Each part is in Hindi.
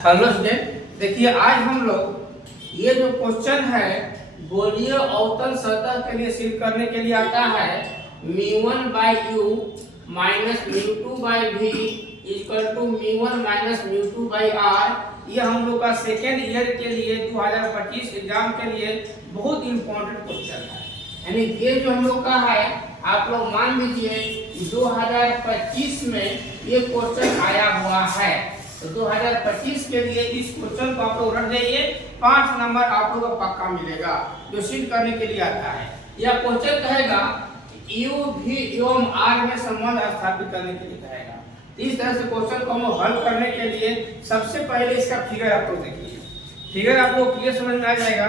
हेलो स्टूडेंट, देखिए आज हम लोग ये जो क्वेश्चन है गोलीय अवतल सतह के लिए सिद्ध करने के लिए आता है μ1/u minus μ2/v equal to μ1 minus μ2/r। ये हम लोग का सेकेंड ईयर के लिए 2025 एग्जाम के लिए बहुत इंपॉर्टेंट क्वेश्चन है। यानी ये जो हम लोग का है आप लोग मान लीजिए 2025 में ये क्वेश्चन आया हुआ है, तो 2025 के लिए इस क्वेश्चन को आप लोग रख जाइए, 5 नंबर आप लोगों को पक्का मिलेगा जो सिद्ध करने के लिए आता है। यह क्वेश्चन कहेगा u v एवं r में संबंध स्थापित करने के लिए कहेगा। इस तरह से क्वेश्चन को हम हल करने के लिए सबसे पहले इसका फिगर आप लोग देखिए, फिगर आप लोग क्लियर समझ में आ जाएगा।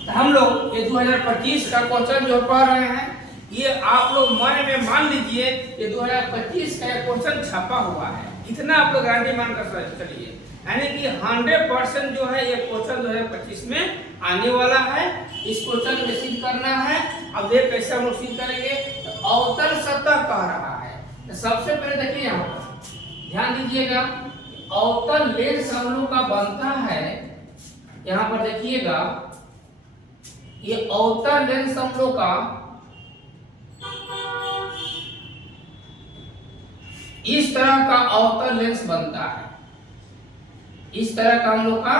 तो हम लोग ये 2025 का क्वेश्चन जो पढ़ रहे हैं ये आप लोग मन में मान लीजिए ये 2025 का क्वेश्चन छपा हुआ है, इतना आप लोग गारंटी मानकर चलिए। यानी कि 100% जो है ये क्वेश्चन 2025 में आने वाला है। इस क्वेश्चन में सिद्ध करना है। अब देख कैसे हम लोग सिद्ध करेंगे। तो अवतल सतह कह रहा है, तो सबसे पहले देखिए यहाँ पर ध्यान दीजिएगा, अवतल लेंस हम लोग का बनता है। यहाँ पर देखिएगा ये अवतल लेंस हम लोग का इस तरह का अवतल लेंस बनता है। इस तरह का हम लोग का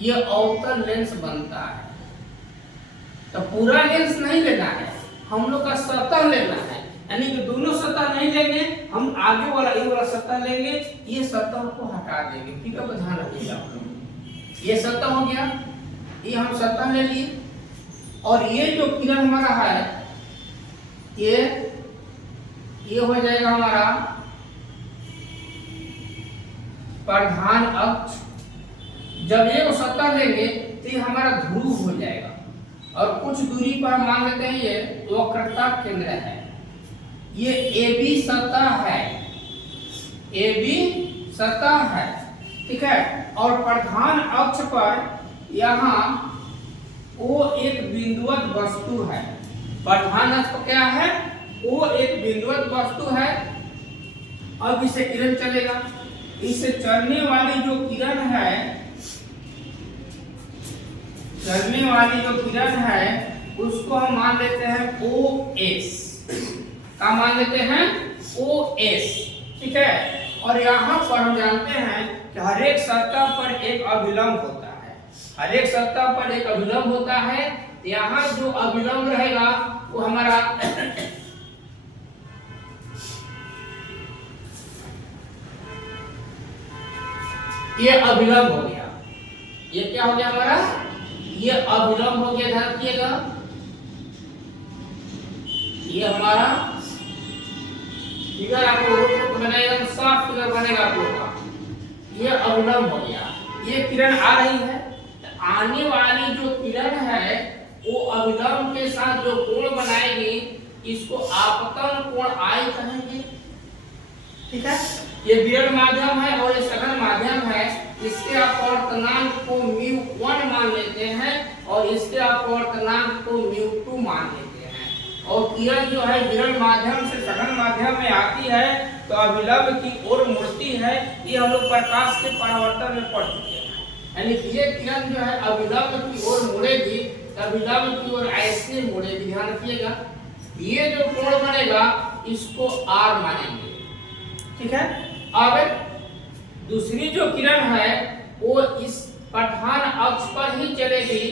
ये अवतल लेंस बनता है। तो पूरा लेंस नहीं लेना है, हम लोग का सतह लेना है। यानी कि दोनों सतह नहीं लेंगे, हम आगे वाला ये वाला सतह लेंगे, ये सतह को हटा देंगे। ठीक है, ध्यान रखिएगा आप लोग। ये सतह हो गया, ये हम सतह ले लिए, और ये जो किरण हमारा है ये हो जाएगा हमारा प्रधान अक्ष। जब ये सतह लेंगे तो ये हमारा ध्रुव हो जाएगा, और कुछ दूरी पर मान लेते हैं ये वक्रता केंद्र है। ये AB सतह है, AB सतह है, ठीक है। और प्रधान अक्ष पर यहाँ O एक बिंदुवत वस्तु है। प्रधान अक्ष क्या है? वो एक बिंदुवत वस्तु है। अब इसे किरण चलेगा, इससे चलने वाली जो किरण है, चलने वाली जो किरण है उसको हम मान लेते हैं OS। क्या मान लेते हैं? OS, ठीक है। और यहाँ पर हम जानते हैं कि हर एक सतह पर एक अभिलंब होता है, हर एक सतह पर एक अभिलंब होता है। यहाँ जो अभिलंब रहेगा वो हमारा ये अभिलंब हो गया। ये क्या हो गया हमारा? ये अभिलंब हो गया, ध्यान रखिएगा। ये हमारा फिगर आपको रूप बनाएगा, साफ फिगर बनेगा आप लोग का। ये अभिलंब हो गया, ये किरण आ रही है। आने वाली जो किरण है वो अभिलंब के साथ जो कोण बनाएगी इसको आपतन कोण I कहेंगे, ठीक है। ये विरल माध्यम है और ये सघन माध्यम है। इसके अपवर्तनांक को μ1 मान लेते हैं और इसके अपवर्तनांक को μ2 मान लेते हैं। और किरण जो है विरल माध्यम से सघन माध्यम में आती है तो अभिलंब की ओर मुड़ती है। ये हम लोग प्रकाश के परावर्तन में पढ़ चुके हैं। यानी ये किरण जो है अभिलंब की ओर मुड़ेगी, अभिलंब की ओर ऐसे मुड़ेगी, ध्यान रखिएगा। ये जो कोण बनेगा इसको R मानेंगे, ठीक है। अब दूसरी जो किरण है वो इस प्रधान अक्ष पर ही चलेगी,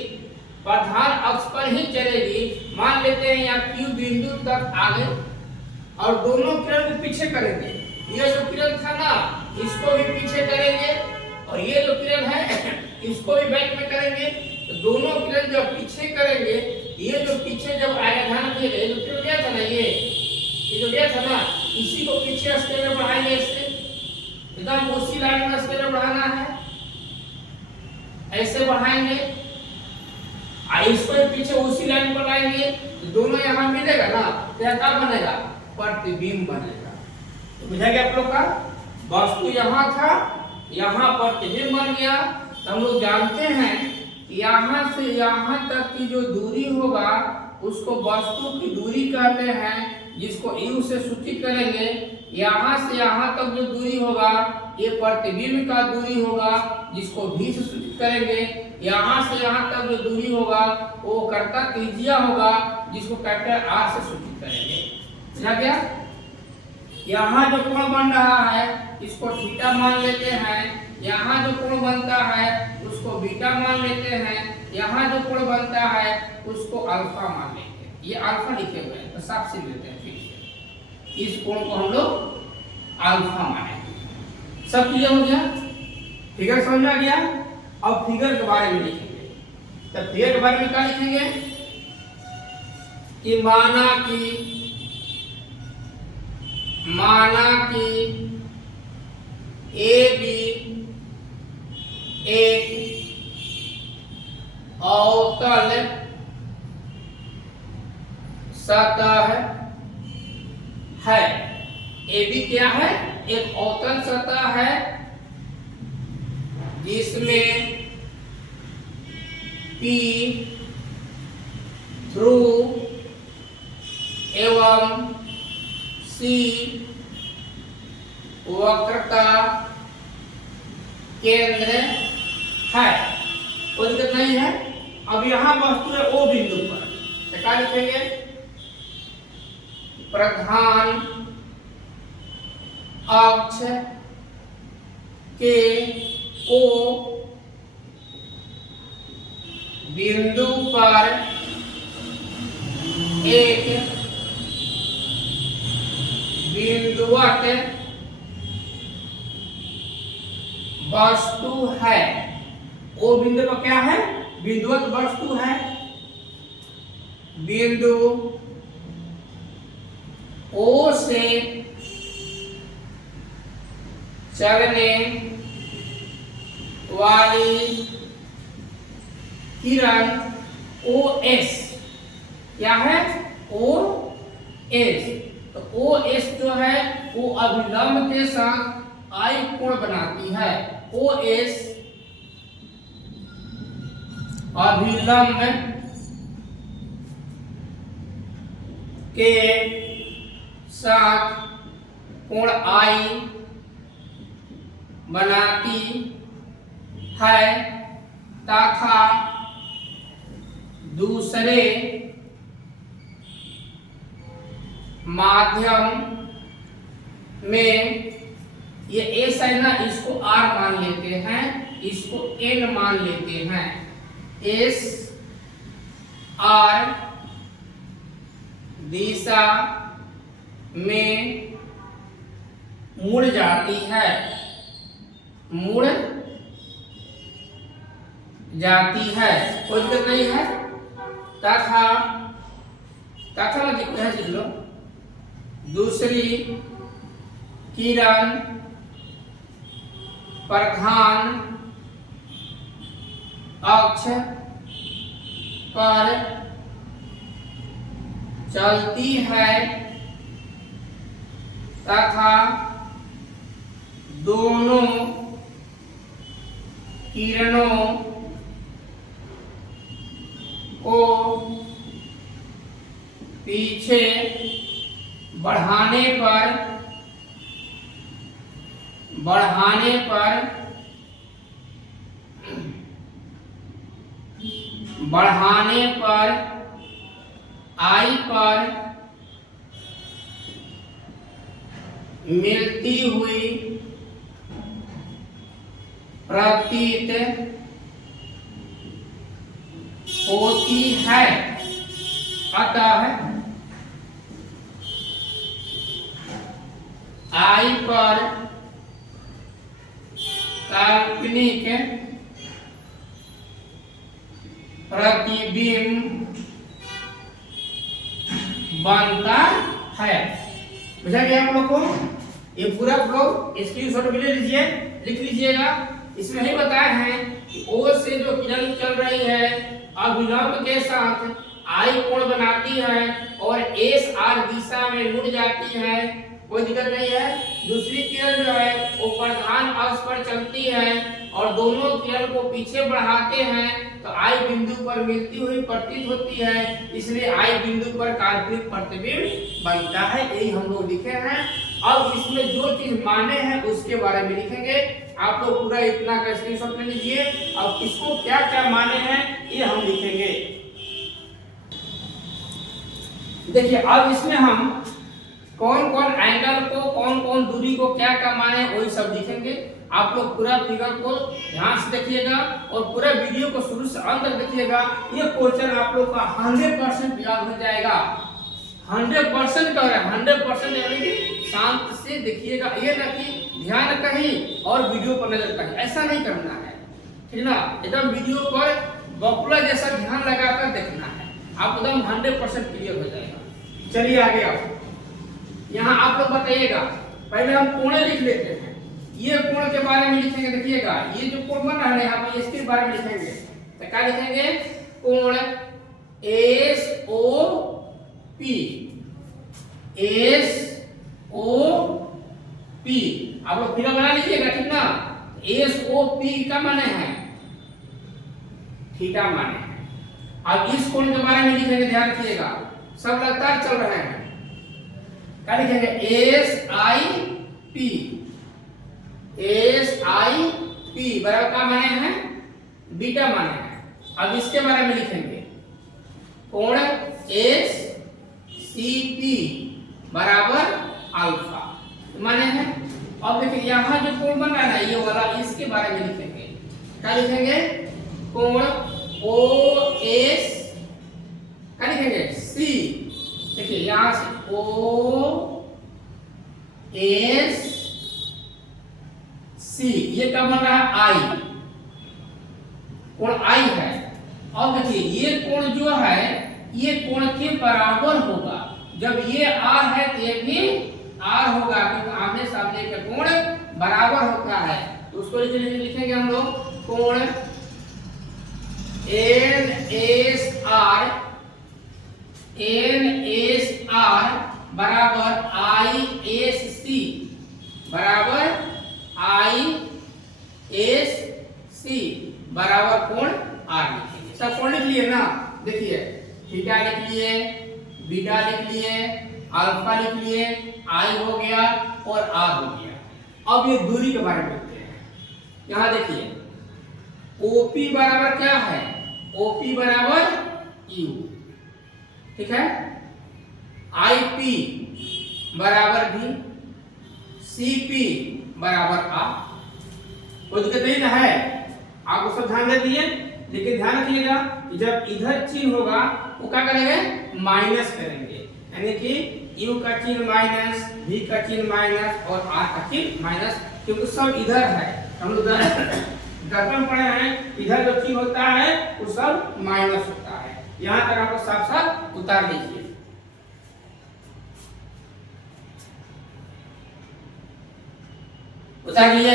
प्रधान अक्ष पर ही चलेगी। मान लेते हैं यहाँ Q बिंदु तक आगे, और दोनों किरण को पीछे करेंगे। ये जो किरण था ना इसको भी पीछे करेंगे, और ये जो किरण है इसको भी बैक में करेंगे। तो दोनों किरण जब पीछे करेंगे, ये जो पीछे जब आएगा, ध्यान रखिएगा, जो किरण गया था ना ये जो गया था ना, इसी को पीछे स्केल में बढ़ाएंगे। इससे एकदम उसी लाइन में स्केल बढ़ाना है, ऐसे बढ़ाएंगे। इसको पीछे उसी लाइन पर लाएंगे, तो दोनों यहाँ मिलेगा ना, तो क्या बनेगा? प्रतिबिंब बनेगा। तो बुझा गया आप लोग का? वस्तु यहाँ था, यहाँ प्रतिबिंब बन गया। तो हम लोग जानते हैं यहाँ से यहाँ तक की जो दूरी होगा उसको वस्तु की दूरी कहते हैं, जिसको U से सूचित करेंगे। यहाँ से यहाँ तक जो दूरी होगा ये प्रतिबिंब का दूरी होगा जिसको भी से सूचित करेंगे। यहाँ से यहाँ तक जो दूरी होगा वो कर्ता त्रिज्या होगा जिसको कैपिटल आर से सूचित करेंगे। समझा गया? यहाँ जो कोण बन रहा है इसको थीटा मान लेते हैं, यहाँ जो कोण बनता है उसको बीटा मान लेते हैं, यहाँ जो कोण बनता है उसको अल्फा मान लेते हैं। ये अल्फा लिखे हुए हैं तो साफ से लेते हैं, फिर से इस कोण को हम लोग अल्फा मानेंगे। सब क्लियर हो गया? फिगर समझ में आ गया? अब फिगर के बारे में लिखेंगे। तो फिगर के बारे में क्या लिखेंगे कि माना कि ए बी एक अवतल सतह है। ए बी क्या है? एक अवतल सतह है जिसमें P ध्रुव एवं C वक्रता केंद्र है। कोई दिक्कत नहीं है। अब यहाँ वस्तु है O बिंदु पर, तो क्या लिखेंगे? प्रधान अक्ष के O बिंदु पर एक बिंदुवत वस्तु है। ओ बिंदु पर क्या है? बिंदुवत वस्तु है। बिंदु ओ से चलने वाली किरण OS क्या है? OS। तो OS जो है वो अभिलंब के साथ आई कोण बनाती है। OS अभिलंब के साथ कोण आई बनाती है तथा दूसरे माध्यम में ये एस है ना, इसको आर मान लेते हैं, इसको एन मान लेते हैं। एस आर दिशा में मुड़ जाती है, मुड़ जाती है, कोई दिक्कत नहीं है। तथा लिख लो, दूसरी किरण प्रधान अक्ष पर चलती है तथा दोनों किरणों को पीछे बढ़ाने पर आई पर मिलती हुई प्रतीत होती है। अतः आई पर काल्पनिक प्रतिबिंब बनता है। बुझा गया आप लोग को? ये पूरा फ्लो स्क्रीनशॉट भी ले लीजिए, लिख लीजिएगा। इसमें ही बताया है कि ओ से जो किरण चल रही है अभिलंब के साथ आई कोण बनाती है और एस आर दिशा में मुड़ जाती है, कोई दिक्कत नहीं है। दूसरी किरण जो है वो प्रधान अक्ष पर चलती है और दोनों किरण को पीछे बढ़ाते हैं तो आई बिंदु पर मिलती हुई प्रतीत होती है, इसलिए आई बिंदु पर काल्पनिक प्रतिबिंब बनता है। यही हम लोग लिखे हैं। अब इसमें जो चीज माने हैं उसके बारे में लिखेंगे। आप लोग पूरा इतना का स्क्रीनशॉट ले लीजिए। अब किसको क्या क्या माने हैं ये हम लिखेंगे। देखिए अब इसमें हम कौन कौन एंगल को, कौन कौन दूरी को क्या क्या माने वही सब लिखेंगे। आप लोग पूरा फिगर को ध्यान से देखिएगा और पूरा वीडियो को शुरू से अंत तक देखिएगा। ये क्वेश्चन आप लोग का 100% याद हो जाएगा। 100% का है, 100% यानी कि शांत से देखिएगा। ये ना कि ध्यान कहीं और वीडियो पर नजर कहीं, ऐसा नहीं करना है, ठीक ना। एकदम वीडियो पर बकुला जैसा ध्यान लगाकर देखना है, आप एकदम 100% क्लियर हो जाएगा। चलिए आगे आप यहाँ आप लोग बताइएगा। पहले हम कोण लिख लेते हैं। ये कोण के बारे में लिखेंगे। देखिएगा ये जो कोण बन रहा है यहाँ पे इसके बारे में लिखेंगे। तो क्या लिखेंगे? कोण SOP, SOP। आप लोग फिगर बना लीजिएगा, ठीक ना। SOP का माने है थीटा माने है। अब इस कोण के बारे में लिखेंगे, ध्यान रखिएगा, सब लगातार चल रहे हैं। क्या लिखेंगे? SIP बराबर का माने हैं बीटा माने हैं। अब इसके बारे में लिखेंगे कोण SCP बराबर अल्फा माने हैं। अब देखिए यहाँ जो कोण बन रहा है ये वाला, इसके बारे में लिखेंगे। क्या लिखेंगे? कोण OS, क्या लिखेंगे? C। देखिए यहाँ से OSC, ये क्या बन रहा है? I, कोण I है। अब देखिए ये कोण जो है ये कोण के बराबर होगा। जब ये R है तो ये भी R होगा, क्योंकि आमने सामने का कोण बराबर होता है। तो उसको लिखेंगे हम लोग कोण NSR बराबर ISC बराबर ISC बराबर कोण R लिखेंगे। सब कोण लिख लिए ना। देखिए थीटा लिख लिए, बीटा लिख लिए, अल्फा लिख लिए, I हो गया और R हो गया। अब ये दूरी के बारे में लिखते हैं। यहाँ देखिए OP बराबर क्या है? OP बराबर U, ठीक है। IP बराबर भी, CP बराबर A। कोई दिक्कत नहीं ना है, आपको सब ध्यान दे दिए। लेकिन ध्यान रखिएगा कि जब इधर चिन्ह होगा वो क्या करेंगे? माइनस करेंगे, यानी कि U का चिन्ह माइनस, V का चिन्ह माइनस और R का चिन्ह माइनस, क्योंकि सब इधर है। हम लोग दर्पण पढ़े हैं, इधर जो चिन्ह होता है वो सब माइनस होता है। यहाँ तक आपको साफ साफ उतार लीजिए। उतार लिए।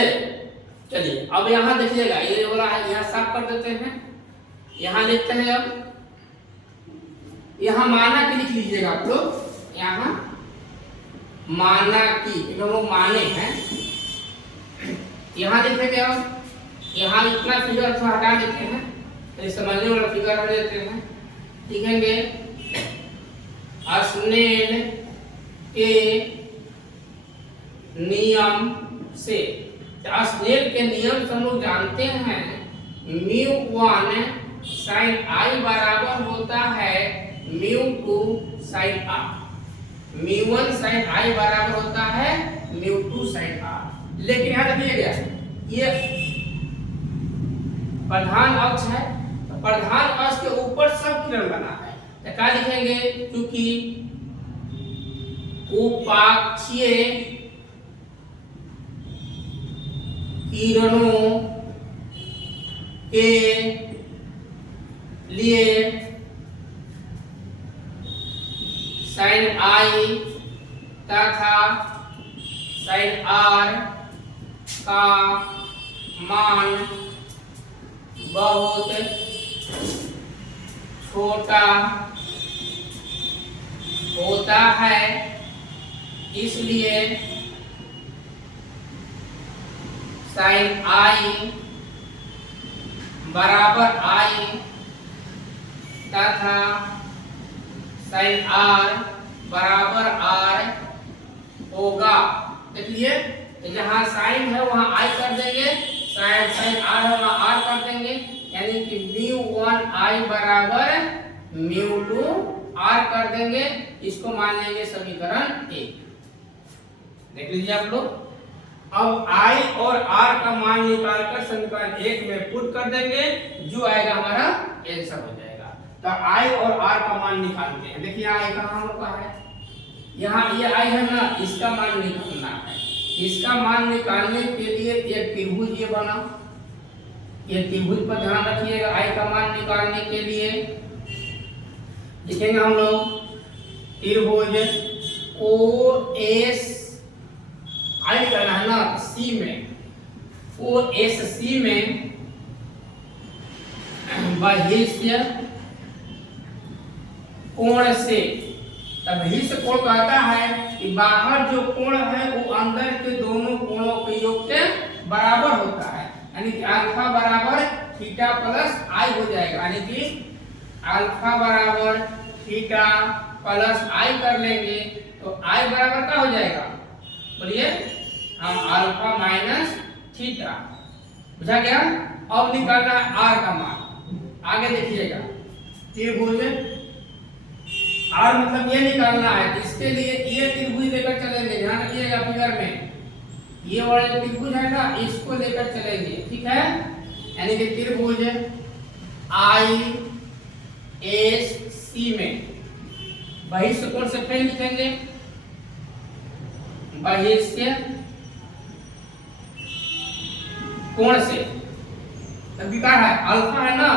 चलिए अब यहाँ देखिएगा ये वाला है, यहाँ साफ कर देते हैं। यहाँ लिखते हैं, अब यहाँ माना की लिख लीजिएगा आप लोग। यहाँ माना की, क्योंकि वो माने हैं। यहाँ लिखेंगे, अब यहाँ इतना फिगर थोड़ा हटा देते हैं, तो समझने वाला फिगर हटा देते हैं। लिखेंगे स्नेल के नियम से। स्नेल के नियम से हम लोग जानते हैं μ1 sin I बराबर होता है μ2 sin R। μ1 sin I बराबर होता है μ2 sin R। लेकिन यहाँ देखिएगा ये प्रधान अक्ष है, तो प्रधान अक्ष के ऊपर सब किरण बना है। तो क्या लिखेंगे? क्योंकि उपाक्षीय किरणों के लिए sin I तथा sin R का मान बहुत छोटा होता है, इसलिए sin I बराबर I तथा sin R बराबर R होगा। देखिए जहाँ साइन है वहाँ आई कर देंगे, साइन आर है वहाँ आर कर देंगे, यानी कि μ1 आई बराबर μ2 आर कर देंगे। इसको मान लेंगे समीकरण 1। देख लीजिए आप लोग, अब आई और आर का मान निकालकर समीकरण 1 में पुट कर देंगे, जो आएगा हमारा आंसर हो जाएगा। तो आई और आर का मान निकालते हैं। देखिए आई कहाँ होता है, यहाँ ये आई है ना, इसका मान निकालना है। इसका मान निकालने के लिए एक त्रिभुज ये बना, ये त्रिभुज पर ध्यान रखिएगा। आई का मान निकालने के लिए लिखेंगे हम लोग त्रिभुज ओ एस, आई करना है ना सी में, ओ एस सी में बहिष्य कोण से। बहिष्य कोण कहता है कि बाहर जो कोण है वो अंदर के दोनों कोणों के योग के बराबर होता है, यानी कि अल्फा बराबर थीटा प्लस आई हो जाएगा, यानी कि अल्फा बराबर थीटा प्लस आई कर लेंगे तो आई बराबर क्या हो जाएगा, बोलिए हम अल्फा माइनस थीटा। बुझा गया। अब निकालना है आर का मान। आगे देखिएगा त्रिभुज आर मतलब ये निकालना है, इसके लिए ये त्रिभुज लेकर चलेंगे। ध्यान रखिएगा फिगर में ये वाला जो त्रिभुज है ना, इसको लेकर चलेंगे, ठीक है। यानी कि त्रिभुज आई एस सी में बहिष्य कोण से फिर लिखेंगे, बहिष्य कोण से। तब क्या है, अल्फा है ना,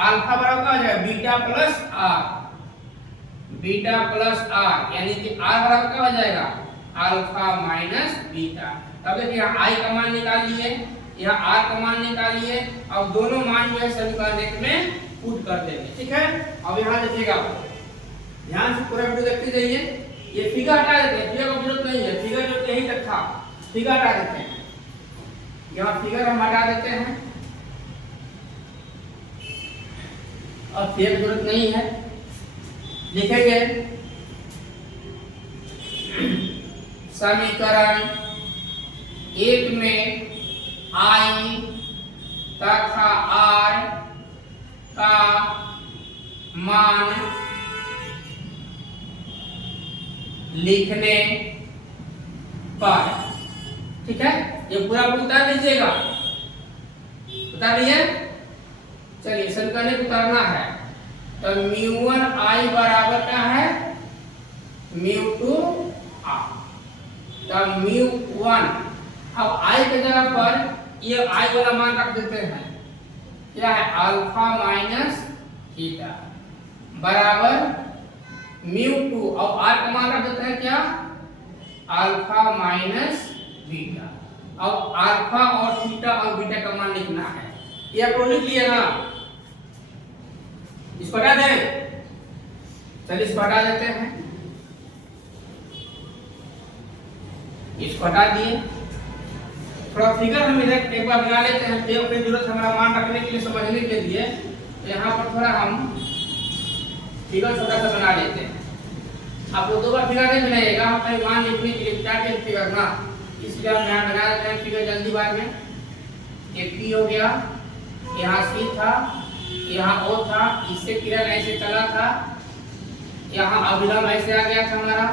अल्फा बराबर क्या हो जाएगा, beta plus R, beta plus R, यानी कि आर बराबर क्या हो जाएगा, अल्फा माइनस बीटा। तब देखिए यहाँ आई का मान निकाल लिए, यहाँ आर का मान निकालिए। अब दोनों मान जो है समीकरण 1 में पुट कर देंगे, ठीक है। अब यहाँ देखिएगा, ध्यान से पूरा वीडियो देखते जाइए। ये फिगर हटा देते हैं, फिगर की जरूरत नहीं है, फिगर जो यही तक था, फिगर हटा देते हैं। यहाँ फिगर हम हटा देते हैं, अब फिगर की जरूरत नहीं है। लिखेंगे समीकरण 1 में आई तथा आर का मान लिखने पर, ठीक है। ये पूरा उतार लीजिएगा, उतार लीजिए। चलिए समीकरण उतारना है, तो μ1 आई बराबर क्या है, μ2 आर। तो μ1, अब आई के जगह पर ये आई वाला मान रख देते हैं, क्या है, अल्फा माइनस थीटा बराबर μ2। अब आर का मान रख देते हैं क्या, अल्फा माइनस बीटा। अब अल्फा और थीटा और बीटा का मान लिखना है, ये आपको लिख लिया ना, इसको हटा दें। चलिए इसको हटा देते हैं, इसको हटा दिए। थोड़ा फिगर हम इधर एक बार बना लेते हैं, फिर अपनी जरूरत हमारा मान रखने के लिए, समझने के लिए। तो यहाँ पर थोड़ा हम फिगर छोटा सा बना लेते हैं। आप लोग 2 बार फिगर नहीं बनाइएगा, हम कहीं मान लिखने के लिए क्या के फिगर ना, इसलिए हम यहाँ बना देते हैं फिगर जल्दी बार में। एक पी हो गया, यहाँ सी था, यहाँ ओ था, इससे किरण ऐसे चला था, यहाँ अभिलंब ऐसे आ गया था हमारा,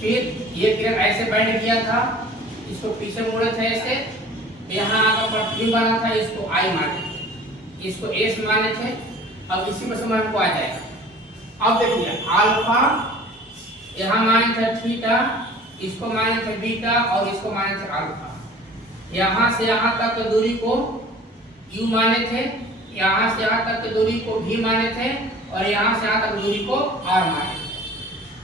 फिर ये किरण ऐसे बैठ गया था, इसको पीछे मोड़े थे ऐसे, यहाँ आकर पटरी बना था, इसको आई माने थे, इसको एस माने थे। अब इसी में समझ को आ जाएगा। अब देखिए अल्फा यहाँ माने थे थीटा, इसको माने थे बीटा और इसको माने थे अल्फा। यहाँ से यहाँ तक की दूरी को u माने थे, यहाँ से यहाँ तक की दूरी को v माने थे और यहाँ से यहाँ तक दूरी को r माने थे।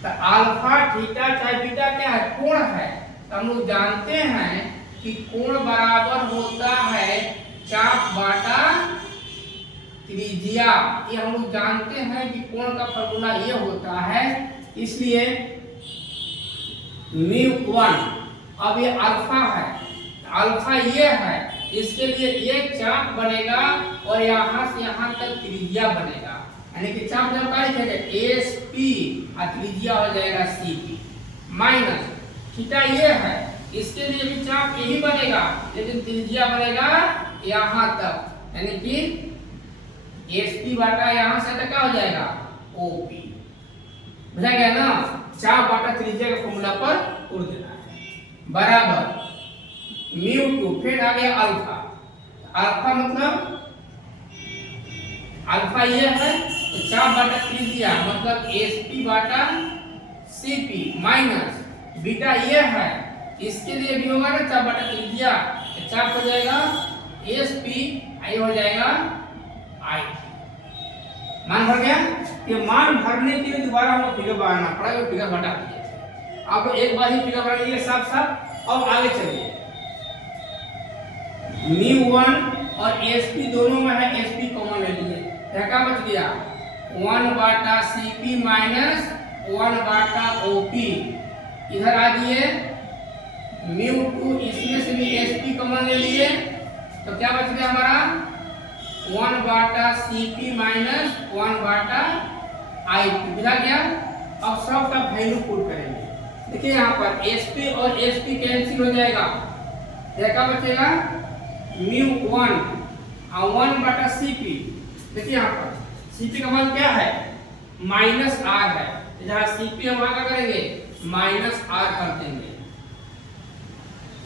तो अल्फा थीटा चाहे बीटा क्या है, कोण है। तो हम लोग जानते हैं कि कोण बराबर होता है चाप बाटा त्रिज्या। ये हम लोग जानते हैं कि कोण का फॉर्मूला ये होता है, इसलिए μ1, अब ये अल्फा है, अल्फा ये है, इसके लिए ये चाप बनेगा और यहाँ से यहाँ तक त्रिज्या बनेगा। यानी कि चाप जब का लिखेंगे एसपी और त्रिज्या हो जाएगा सीपी माइनस थीटा ये है, इसके लिए भी चाप यही बनेगा लेकिन त्रिज्या बनेगा यहाँ तक, यानी कि एसपी बाटा यहाँ से तक क्या हो जाएगा ओपी। बुझा गया ना, चाप बाटा त्रिज्या के फॉर्मूला पर उड़ देना है बराबर म्यू टू, फिर आ गया अल्फा। अल्फा मतलब अल्फा ये है तो चाप बाटा त्रिज्या मतलब एसपी बाटा सीपी माइनस बीटा ये है, इसके लिए भी होगा ना चाप बटा त्रिज्या, चाप हो जाएगा एसपी आई हो जाएगा आई। मान भर गया, ये मान भरने के लिए दोबारा हमको फिगर बनाना पड़ा, ये फिगर हटा दिए। अब एक बार ही फिगर बना लीजिए साफ साफ। अब आगे चलिए, μ1 और एसपी दोनों में है, एसपी कॉमन ले लीजिए, क्या बच गया 1 बाटा सीपी माइनस 1 बाटा ओपी। इधर आ जाइए μ2, इसमें से भी एसपी कॉमन ले लिए तो क्या बच गया हमारा 1 बाटा सीपी माइनस 1 बाटा आईपी। बुझा गया। अब सब का वैल्यू पुट करेंगे। देखिए यहाँ पर एसपी और एसपी कैंसिल हो जाएगा, क्या बचेगा μ1 और 1 बाटा सीपी। देखिए यहाँ पर सीपी का मान क्या है माइनस आर है, जहाँ सीपी हम क्या करेंगे माइनस आर कर देंगे।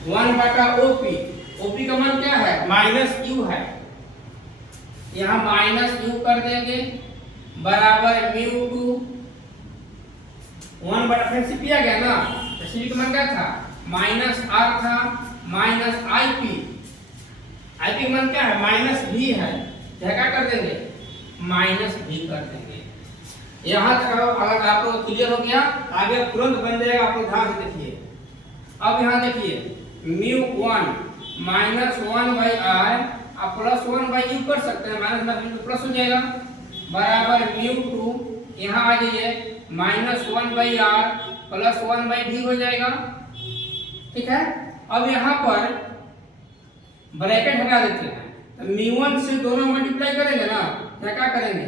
1 बाटा ओपी, ओपी का मान क्या है माइनस यू है, यहाँ माइनस यू कर देंगे बराबर μ2 1 बटा फिर सीपी आ गया ना, तो सीपी का मान क्या था माइनस आर था माइनस आईपी। आईपी का मान क्या है माइनस भी है, क्या कर देंगे माइनस भी कर देंगे। यहाँ तक अगर आप लोग क्लियर हो गया, आगे तुरंत बन जाएगा। आप लोग ध्यान से देखिए। अब यहाँ देखिए μ1 माइनस 1 बाई आर आप प्लस 1 बाई यू कर सकते हैं, माइनस माइनस प्लस हो जाएगा बराबर μ2, यहाँ आ जाइए minus 1 by R plus 1 by भी हो जाएगा। ठीक है। अब यहाँ पर ब्रैकेट हटा देते हैं, तो μ1 से दोनों मल्टीप्लाई करेंगे ना, क्या करेंगे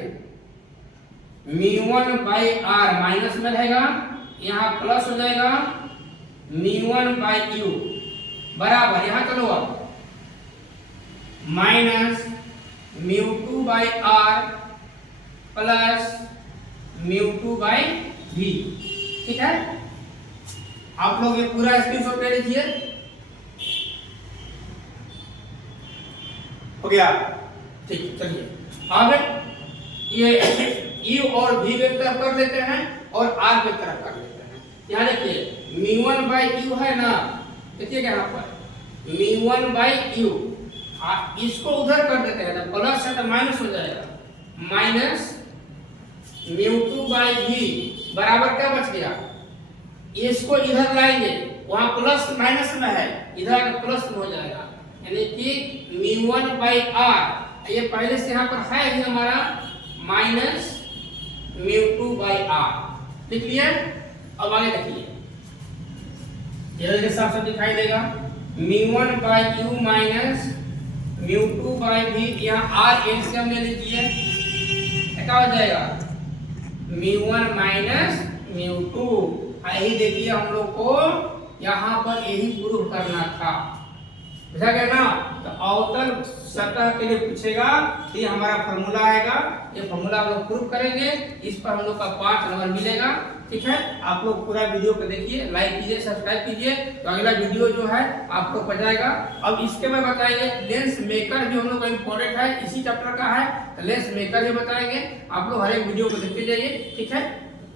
μ1 बाई आर माइनस में रहेगा, यहाँ प्लस हो जाएगा μ1 बाई यू बराबर, यहाँ चलो अब minus μ2 by R plus μ2 by v। ठीक है। आप लोग ये पूरा स्क्रीनशॉट ले लीजिए। हो गया। ठीक, चलिए अब ये u और v वेक्टर कर लेते हैं और r वेक्टर कर लेते हैं। यहाँ देखिए μ1 बाई यू है ना, देखिए यहाँ पर μ1 बाई यू, इसको उधर कर देते हैं तो प्लस है तो माइनस हो जाएगा माइनस μ2 बाई v बराबर क्या बच गया, इसको इधर लाएंगे, वहां प्लस माइनस में है, इधर प्लस में हो जाएगा, यानी कि μ1 बाई r, ये पहले से यहाँ पर है ही हमारा माइनस μ2 बाई r। लिख लिए। अब आगे देखिए, ये साफ साफ दिखाई देगा μ1 by u minus μ2 by v, यहाँ r एलसीएम ले लीजिए, क्या हो जाएगा μ1 माइनस μ2। यही देखिए हम लोग को यहाँ पर यही प्रूफ करना था। बुझा गया ना। तो अवतल सतह के लिए पूछेगा तो ये हमारा फॉर्मूला आएगा, ये फॉर्मूला हम लोग प्रूफ करेंगे, इस पर हम लोग का 5 नंबर मिलेगा। ठीक है। आप लोग पूरा वीडियो को देखिए, लाइक कीजिए, सब्सक्राइब कीजिए, तो अगला वीडियो जो है आप लोग को जाएगा। अब इसके बाद बताएंगे लेंस मेकर भी हम लोग का इम्पोर्टेंट है, इसी चैप्टर का है, तो लेंस मेकर भी बताएंगे। आप लोग हर एक वीडियो को देखते जाइए। ठीक है।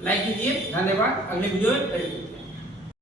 लाइक कीजिए, धन्यवाद। अगले वीडियो में